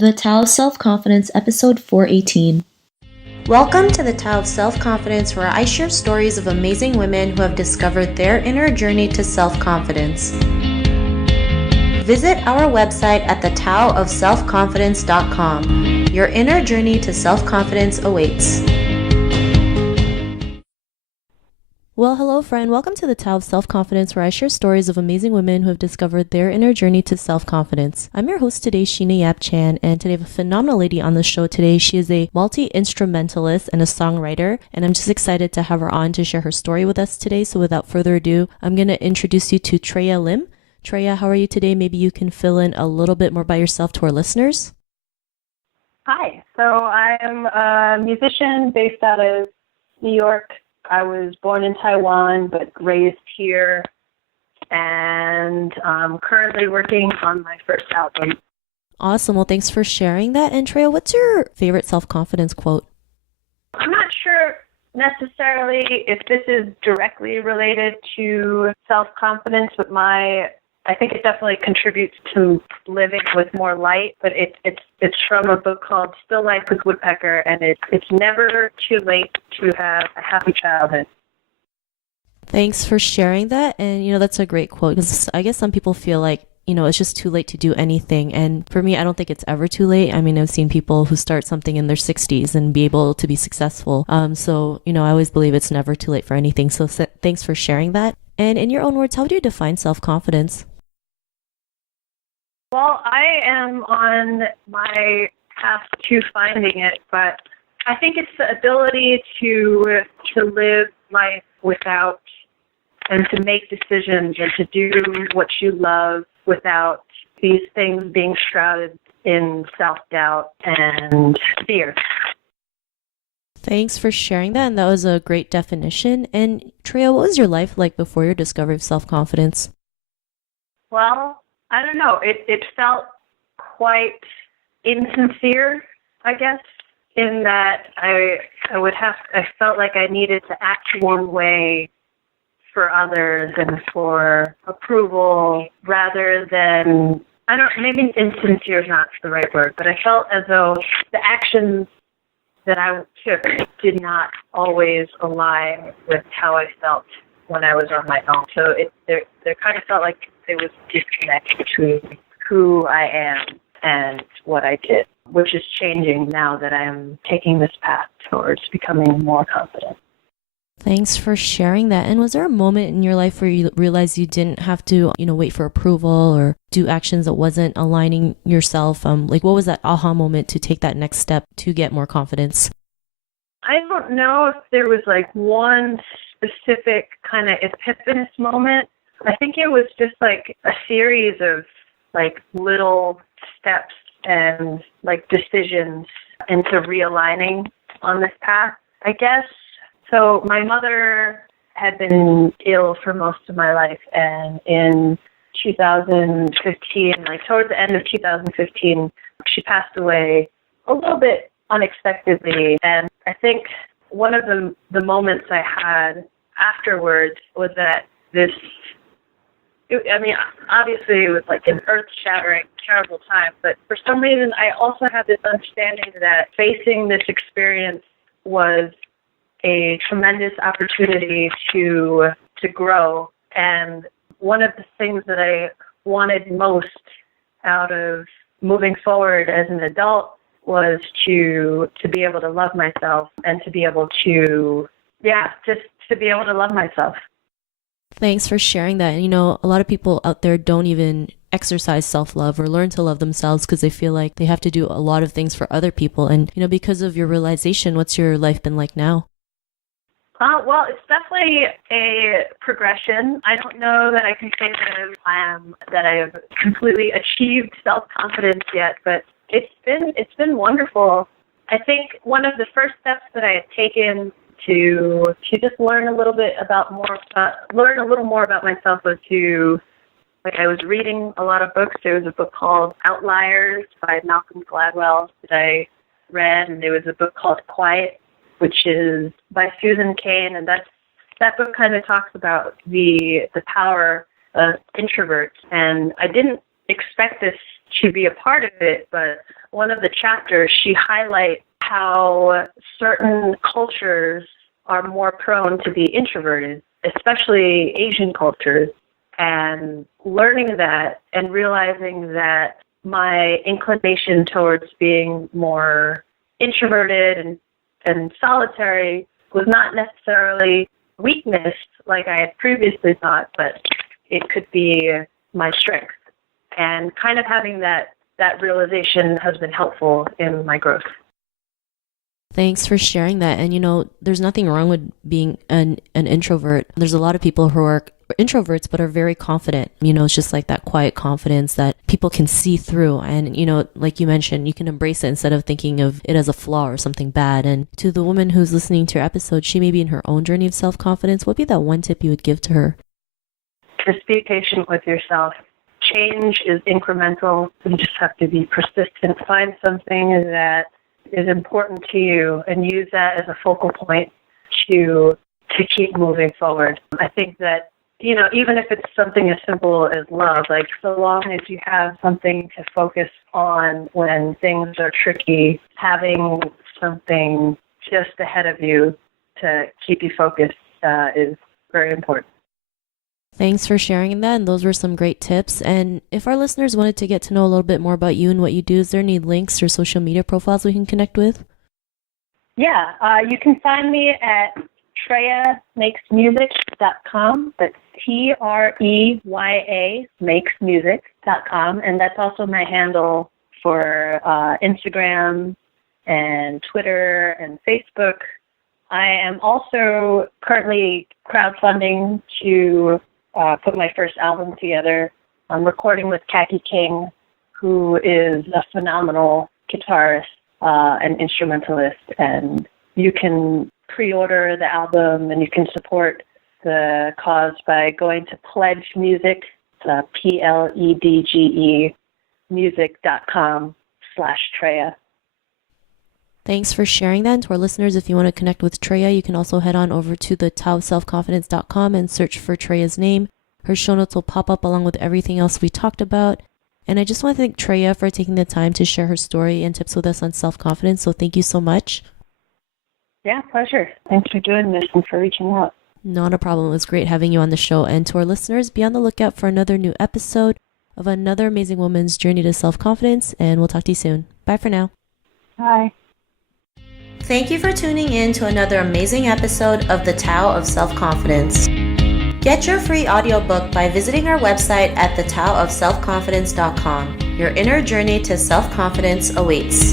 The Tao of Self-Confidence, episode 418. Welcome to the Tao of Self-Confidence, where I share stories of amazing women who have discovered their inner journey to self-confidence. Visit our website at thetaoofselfconfidence.com. Your inner journey to self-confidence awaits. Well, hello, friend. Welcome to the Tao of Self-Confidence, where I share stories of amazing women who have discovered their inner journey to self-confidence. I'm your host today, Sheena Yap Chan, and today I have a phenomenal lady on the show today. She is a multi-instrumentalist and a songwriter, and I'm just excited to have her on to share her story with us today. So without further ado, I'm going to introduce you to Treya Lam. Treya, how are you today? Maybe you can fill in a little bit more by yourself to our listeners. Hi. So I am a musician based out of New York. I was born in Taiwan, but raised here, and I'm currently working on my first album. Awesome. Well, thanks for sharing that. And Treya, what's your favorite self-confidence quote? I'm not sure necessarily if this is directly related to self-confidence, but I think it definitely contributes to living with more light, but it's from a book called Still Life with Woodpecker, and it's never too late to have a happy childhood. Thanks for sharing that. And, that's a great quote, because I guess some people feel like, it's just too late to do anything. And for me, I don't think it's ever too late. I mean, I've seen people who start something in their 60s and be able to be successful. So, I always believe it's never too late for anything. So thanks for sharing that. And in your own words, how do you define self-confidence? Well, I am on my path to finding it, but I think it's the ability to live life without, and to make decisions and to do what you love without these things being shrouded in self-doubt and fear. Thanks for sharing that, and that was a great definition. And Treya, what was your life like before your discovery of self-confidence? Well, I don't know. It felt quite insincere, I guess, in that I felt like I needed to act one way for others and for approval rather than, maybe insincere is not the right word, but I felt as though the actions that I took did not always align with how I felt when I was on my own. So there kind of felt like there was a disconnect between who I am and what I did, which is changing now that I'm taking this path towards becoming more confident. Thanks for sharing that. And was there a moment in your life where you realized you didn't have to, wait for approval or do actions that wasn't aligning yourself? What was that aha moment to take that next step to get more confidence? I don't know if there was one specific kind of epiphanous moment. I think it was just a series of little steps and decisions into realigning on this path, I guess. So my mother had been ill for most of my life, and in 2015, towards the end of 2015, she passed away a little bit unexpectedly. And I think one of the moments I had afterwards was that obviously it was an earth-shattering, terrible time, but for some reason I also had this understanding that facing this experience was a tremendous opportunity to grow. And one of the things that I wanted most out of moving forward as an adult was to be able to love myself and to be able to, just to be able to love myself. Thanks for sharing that. And, a lot of people out there don't even exercise self-love or learn to love themselves because they feel like they have to do a lot of things for other people. And, because of your realization, what's your life been like now? Well, it's definitely a progression. I don't know that I can say that I have completely achieved self-confidence yet, but it's been wonderful. I think one of the first steps that I had taken to just learn a little more about myself was I was reading a lot of books. There was a book called Outliers by Malcolm Gladwell that I read, and there was a book called Quiet, which is by Susan Cain, and that book kind of talks about the power of introverts. And I didn't expect this to be a part of it, but one of the chapters, she highlights how certain cultures are more prone to be introverted, especially Asian cultures, and learning that and realizing that my inclination towards being more introverted and solitary was not necessarily weakness like I had previously thought, but it could be my strength. And kind of having that realization has been helpful in my growth. Thanks for sharing that. And there's nothing wrong with being an introvert. There's a lot of people who are introverts but are very confident. It's just like that quiet confidence that people can see through. And, like you mentioned, you can embrace it instead of thinking of it as a flaw or something bad. And to the woman who's listening to your episode, she may be in her own journey of self-confidence. What would be that one tip you would give to her? Just be patient with yourself. Change is incremental. You just have to be persistent. Find something that is important to you and use that as a focal point to keep moving forward. I think that, even if it's something as simple as love, like so long as you have something to focus on when things are tricky, having something just ahead of you to keep you focused is very important. Thanks for sharing that, and those were some great tips. And if our listeners wanted to get to know a little bit more about you and what you do, is there any links or social media profiles we can connect with? Yeah, you can find me at TreyaMakesMusic.com. That's TREYA makesmusic.com, and that's also my handle for Instagram and Twitter and Facebook. I am also currently crowdfunding to put my first album together. I'm recording with Kaki King, who is a phenomenal guitarist and instrumentalist, and you can pre-order the album and you can support the cause by going to Pledge Music, PLEDGE music.com/Treya. Thanks for sharing that. And to our listeners, if you want to connect with Treya, you can also head on over to the taoofselfconfidence.com and search for Treya's name. Her show notes will pop up along with everything else we talked about. And I just want to thank Treya for taking the time to share her story and tips with us on self-confidence. So thank you so much. Yeah, pleasure. Thanks for doing this and for reaching out. Not a problem. It was great having you on the show. And to our listeners, be on the lookout for another new episode of another amazing woman's journey to self-confidence. And we'll talk to you soon. Bye for now. Bye. Thank you for tuning in to another amazing episode of The Tao of Self-Confidence. Get your free audiobook by visiting our website at thetaoofselfconfidence.com. Your inner journey to self-confidence awaits.